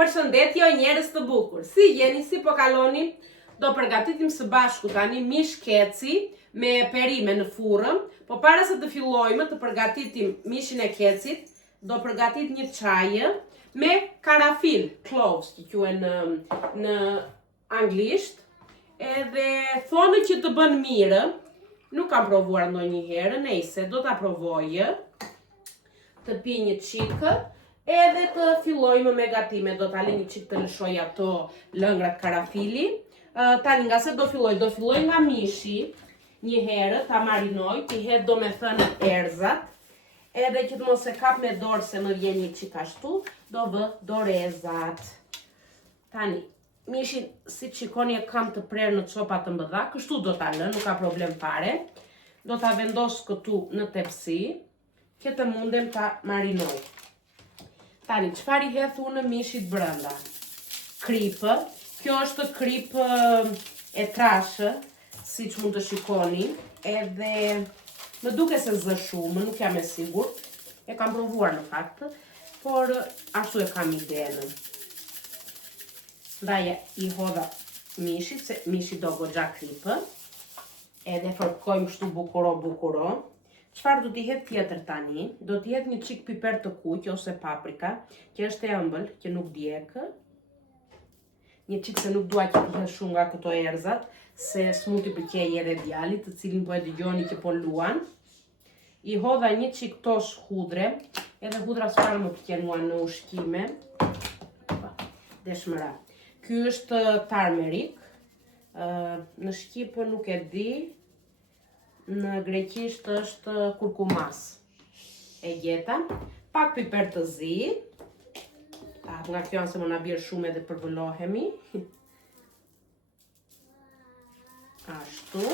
Përshëndetje o njerëz të bukur. Si jeni, si po kaloni? Do përgatitim së bashku tani mish keci me perime në furrë. Po para se të fillojmë të përgatitim mishin e kecit, do përgatit një çajë me karafil, cloves, që quhen në anglisht. Edhe thonë që të bën mirë. Nuk kam provuar ndonjëherë, nejse, do ta provojë. Të pi një çikë. Edhe të fillojmë me gatime, do ta lë një çik të lëshoj ato lëngrat karafili. Tani nga se do filloj nga mishi, një herë ta marinoj, t'i hedh domethënë erëzat, edhe që të mos e kap me dorë se më vjen një çik ashtu, do vë dorezat. Tani, mishin si shikoni e kam të prerë në copa të mëdha, kështu do ta lë, nuk ka problem fare. Do ta vendos këtu në tepsi, që të mundem ta marinoj. Tani, çfarë i hedh unë mishit brenda? Kripë. Kjo është kripë e trashë, siç mund të shikoni, edhe më duke se zë shumë, nuk jam e sigurt. E kam provuar në fakt, por ashtu e kam idenë. Ndaje i hodha mishit, se mishi do goxha kripë. Edhe fërkojmë kështu bukuro. Çfarë do t'i hedh tjetër tani? Do t'i hedh një çik piper të kuq ose paprika, që është e ëmbël, që nuk djeg. Një çik se nuk dua që t'i hedh shumë nga këto erëzat, se s'mund t'i pëlqej edhe djalit, të cilin po e dëgjoni që po luan. I hodha një çik tosh hudre, edhe hudra s'fare më pëlqen mua në ushqime. Deshmëra. Ky është tarmerik. Në shqip nuk e di. Në greqisht është kurkumas. E gjeta. Pak piper të zi. Nga kjo se më na bjerë shumë edhe përvëlohemi. Ashtu.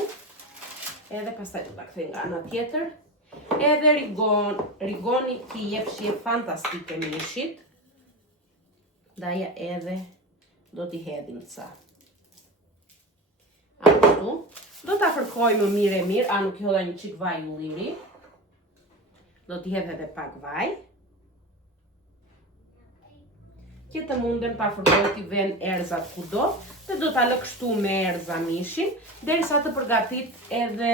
Edhe pastaj do ta kthej nga ana tjetër. Edhe rigoni t'i jep shije fantastike mishit. Daja edhe do t'i hedhim ca. Ashtu. Do ta fërkojmë mirë, nuk i hodha një çik vaj ulliri. Do t'i hedh edhe pak vaj. Që të mundem ta fërkoj t'i ven erëzat kudo, dhe do ta lë kështu me erëza mishin, derisa të përgatit edhe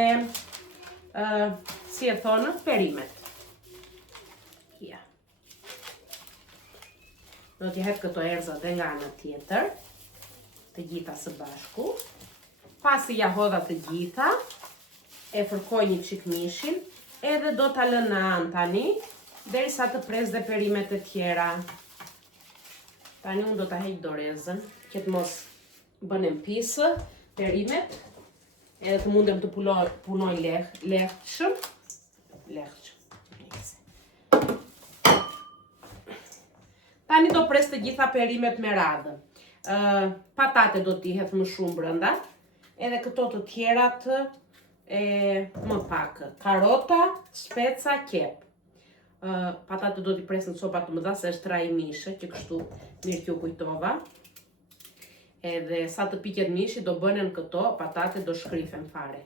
si e thonë, perimet. Ja. Do t'i hedh këto erëza dhe nga ana tjetër, të gjitha së bashku. Pasi ja hodha të gjitha, e fërkoj një çik mishin, edhe do ta lë në anë tani, derisa të pres dhe perimet e tjera. Tani unë do ta heq dorezën, që të mos bënem pisë, perimet, edhe të mundem të punoj lehtëshëm. Tani do pres të gjitha perimet me radhë. Patate do t'i hedh më shumë brenda. Edhe këto të tjerat më pak. Karota, speca, qep. Patate do t'i pres në copa të mëdha, se është raj mishe, që kështu mirë që u kujtova. Edhe sa të piqet mishi, do bënen këto, patate do shkrifen fare.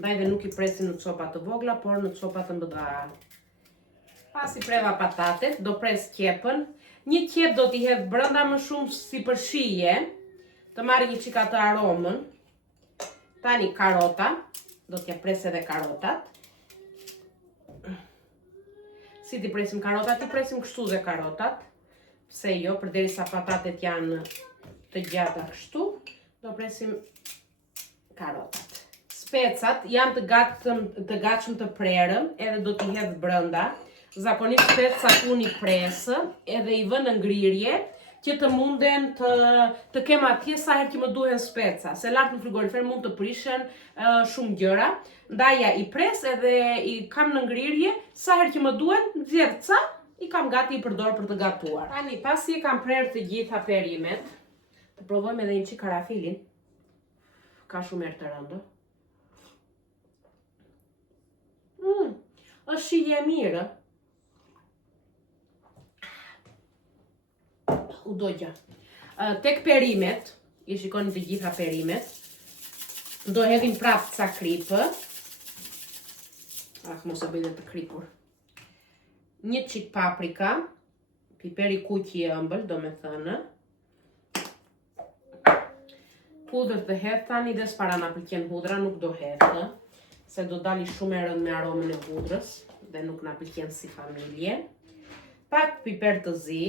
Ndaj dhe nuk i presin në copa të vogla, por në copa të mëdha. Pas i preva patatet, do pres qepën. Një qep do t'i hedh brenda më shumë si për shije, të marrë një çik atë aromën. Tani karota, do t'ja pres edhe karotat. Si t'i presim karotat, t'i presim kështu dhe karotat. Pse jo, përderisa patatet janë të gjata kështu, do presim karotat. Specat janë të gatshëm të prerë, edhe do t'i hedh brenda. Zakonisht specat unë i presë, edhe i vë në ngrirje, që të munden të kem atje sa herë që më duhen speca, se lart në frigorifer mund të prishen shumë gjëra. Ndaja i pres edhe i kam në ngrirje, sa herë që më duhen, zjedh ca, i kam gati i përdor për të gatuar. Tani, pasi i kam prerë të gjitha perimet, të provojmë edhe një çik karafilin. Ka shumë erë të rëndë. Është shije e mirë. U dogja. Tek perimet, i shikoni të gjitha perimet, do hedhim prapë ca kripë. Mos e bëjnë të kripur. Një çik paprika, piperi kuq i ëmbël, do me thënë, hudër të hedh tani dhe s'para na pëlqen hudra, nuk do hedhë, se do dali shumë e rënd me aromën e hudrës dhe nuk na pëlqen si familje. Pak piper të zi,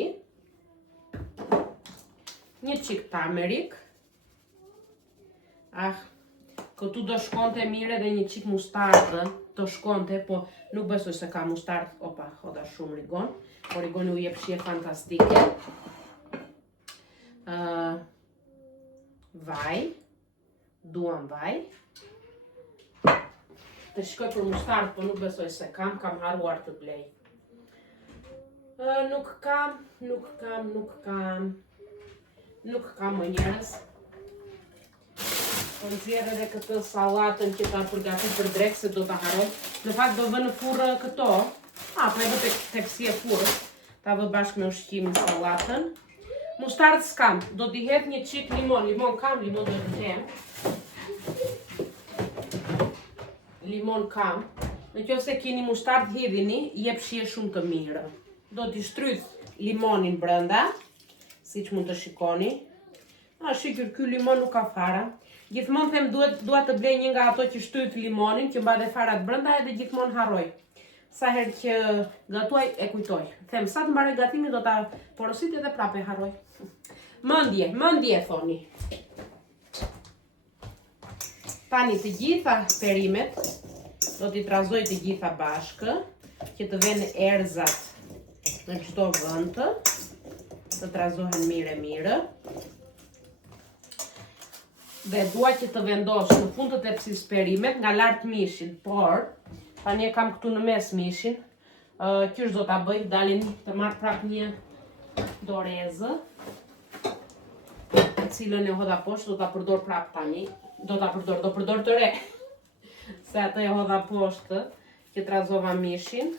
një qik tamerik, këtu do shkonte mire dhe një qik mustardë, do shkonte, po nuk besoj se ka mustardë, opa, hoda shumë rigon, po rigoni u jep shije fantastike. Vaj, duam vaj. Të shkoj për mustardë, po nuk besoj se kam haruar të blej. Nuk kam më njerës. Po nxjerr edhe këtë sallatën që ta përgatit për drek, se do ta haroj. Në fakt do vë në furrë këto, po e vë tek tepsia e furrës, ta vë bashkë me ushqimin sallatën. Mustardë s'kam, do t'i hedh një qik limon, limon do të them. Limon kam, në qoftë se keni mustardë hidhini, jep shije shumë të mirë. Do t'i shtrydh limonin brenda, siç mund të shikoni. Shikur ky limon nuk ka fara. Gjithmonë them dua të blej një nga ato që shtyt limonin, që mbade farat brenda edhe gjithmonë harroj. Sa herë që gatuaj e kujtoj. Them sa të mbaroj gatimin do ta porosit edhe prapë harroj. Mendje thoni. Tani të gjitha perimet do t'i trazoj të gjitha bashkë, që të vënë erzat në çdo vend, të trazohen mire. Dhe dua që të vendos në fund të tepsisë perimet nga lart mishin, por tani e kam këtu në mes mishin. Qysh do ta bëj? Dalin të marr prap një dorezë, e cilën e hodha poshtë, do ta përdor prap tani. Do përdor të re. Se atë e hodha poshtë, që trazova mishin.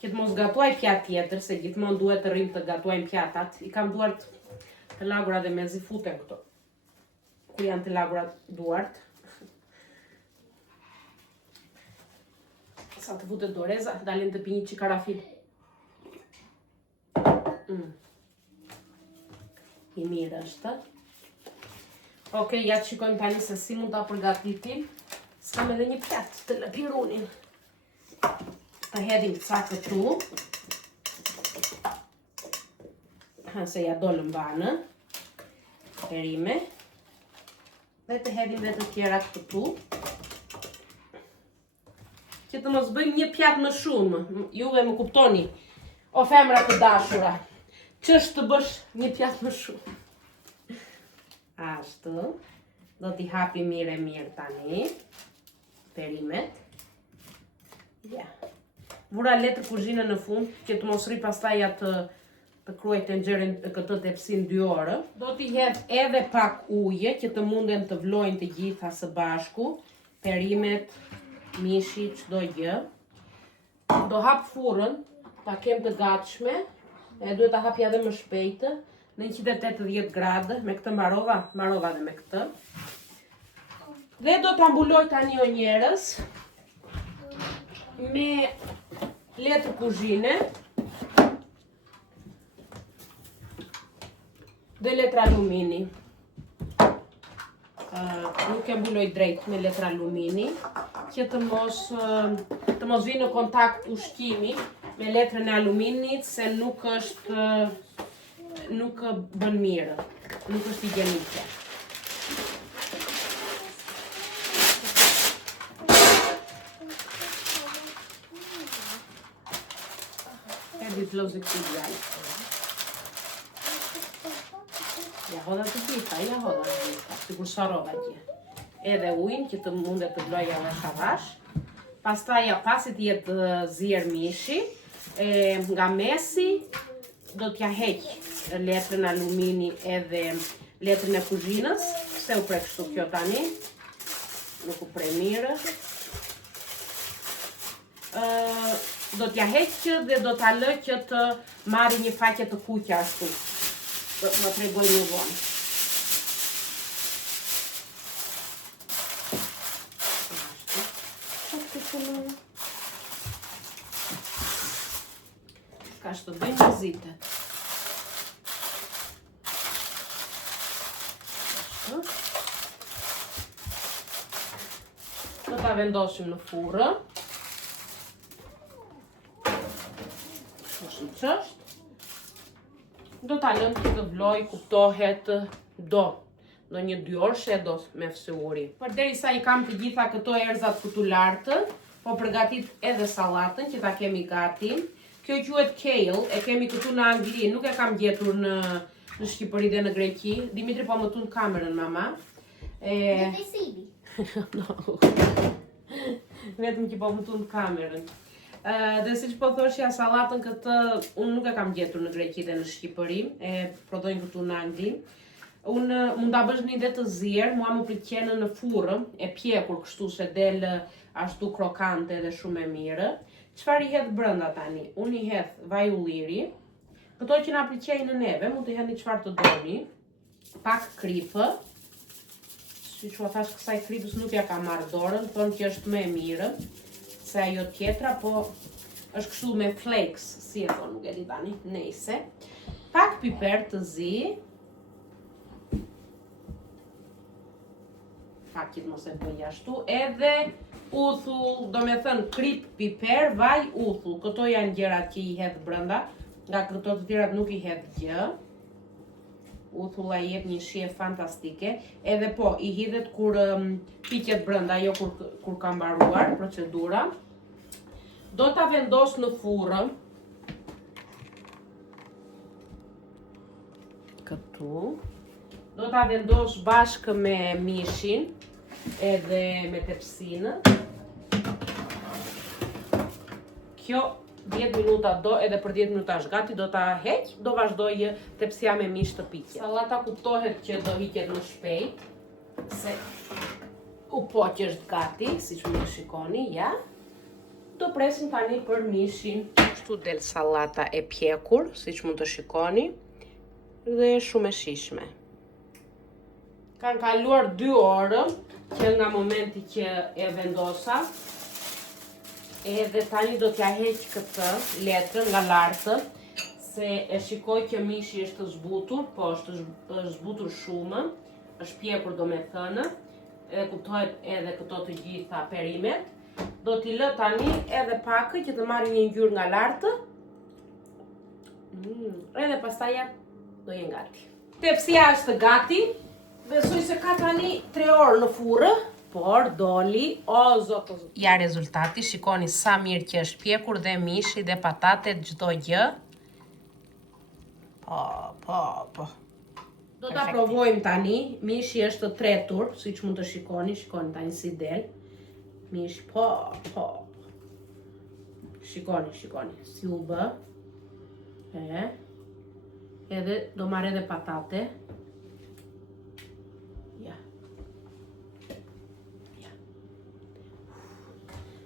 Që të mos gatuaj pjatë tjetër, se gjithmonë duhet të rrim të gatuajmë pjatat. I kam duart të lagura dhe mezi futen këto. Ku janë të lagura duart. Sa të futet doreza, dalin të pi një qik karafil. I mirë është. Okej, ja të shikojmë tani se si mund ta përgatitim. S'kam edhe një pjatë të lëpirunin. Të hedhim ca këtu. Se ja dolën banë. Perime. Dhe të hedhim dhe të tjera këtu. Që të mos bëjmë një pjatë më shumë. Juve më kuptoni, o femra të dashura, ç'është të bësh një pjatë më shumë. Ashtu. Do t'i hapi mirë tani. Perimet. Ja. Vura letër kuzhinë në fund, që të mos rri pastaj atë të kruaj tenxherin këtë tepsin 2 orë. Do t'i hedh edhe pak uje që të munden të vlojnë të gjitha së bashku. Perimet, mishi, çdo gjë. Do hap furrën, ta kem të gatshme. E duhet ta hapja edhe më shpejt, në 180 gradë. Me këtë mbarova dhe me këtë. Dhe do ta mbuloj tani o njerëz me letër kuzhine. Dhe letër alumini. Nuk e mbuloj drejt me letër alumini, që të mos vi në kontakt ushqimi me letrën e aluminit, se nuk bën mirë, nuk është higjienike. Hedhi vlozë këtu djallë. Ja hodha të gjitha, sikur sharova gjë. Edhe ujin që të mundet të vloja avash. Pastaj pasi të jetë zier mishi, nga mesi do t'ja heq letrën alumini edhe letrën e kuzhinës, se u prek kështu kjo tani. Nuk u prej mirë. Do t'ja heq dhe do t'a lë që të marrë një faqe të kuqe ashtu. Më tregoj një vonë. Ka shtë bëjnë të zitet. Do ta vendosim në furrë. Kështu ç'është. Do ta lëm të vloj, kuptohet do një 2 orë shedo me fsuri. Përderisa I kam të gjitha këto erëzat këtu lartë, po përgatit edhe sallatën që ta kemi gati. Kjo quhet kale, e kemi këtu në Angli, nuk e kam gjetur në Shqipëri dhe në Greqi. Dimitri po më tund kamerën, mama. No. Vetëm që po më tund kamerën. Dhe siç po thoshja, sallatën këtë unë nuk e kam gjetur në Greqi dhe në Shqipëri, e prodhojnë këtu në Angli. Unë mund ta bësh një të zier, mua më pëlqen në furrë, e pjekur kështu se del ashtu krokante dhe shumë e mirë. Çfarë I hedh brenda tani? Unë I hedh vaj ulliri. Këto që na pëlqejnë në neve, mund të hedhni çfarë të doni. Pak kripë. Siç u thash, kësaj kripës nuk ja kam marrë dorën, thonë që është më e mirë se ajo tjetra, po është kështu me flakes, si e thonë, nuk e di tani, nejse. Pak piper të zi. Pak që mos e bëj ashtu, edhe uthull, do me thënë krip, piper, vaj, uthull. Këto janë gjërat që I hedh brenda, nga këto të tjerat nuk I hedh gjë. Uthulla jep një shije fantastike, edhe po I hidhet kur piqet brenda, jo kur ka mbaruar procedura. Do ta vendos në furrë. Këtu. Do ta vendos bashkë me mishin edhe me tepsinë. Kjo 10 minuta do, edhe për 10 minuta është gati, do ta heq, do vazhdoj tepsia me mish të piqet. Sallata kuptohet që do hiqet më shpejt, se u poq është gati, siç mund të shikoni, ja. Do presim tani për mishin. Kështu del sallata e pjekur, siç mund të shikoni, dhe shumë e shijshme. Kanë kaluar 2 orë që nga momenti që e vendosa. Edhe tani do t'ja heq këtë letrën nga lartë, se e shikoj që mishi është zbutur, po është zbutur shumë, është pjekur do me thënë, edhe kuptohet edhe këto të gjitha perimet. Do t'i lë tani edhe pakë që të marrë një ngjyrë nga lartë, edhe pastaj do jenë gati. Tepsia është gati, besoj se ka tani 3 orë në furrë. Por doli, o zotë. Ja rezultati, shikoni sa mirë që është pjekur dhe mishi dhe patatet, çdo gjë. Po. Do ta provojmë tani, mishi është tretur, siç mund të shikoni tani si del. Mish, po. Shikoni, si u bë. Edhe do marrë edhe patate.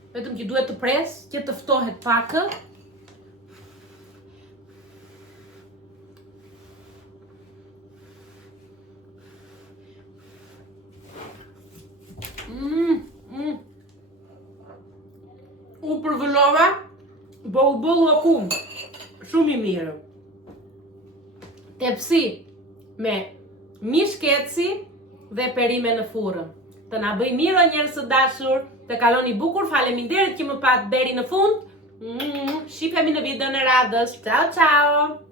Vetëm që duhet të pres, që të ftohet pakë. U përvëllova, bo u bë llokum. Shumë I mirë. Tepsi me mish keci dhe perime në furrë. Të na bëj mirë o njerëz të dashur, të kaloni bukur, faleminderit që më pat deri në fund. Shihemi në videon e radhës. Ciao ciao.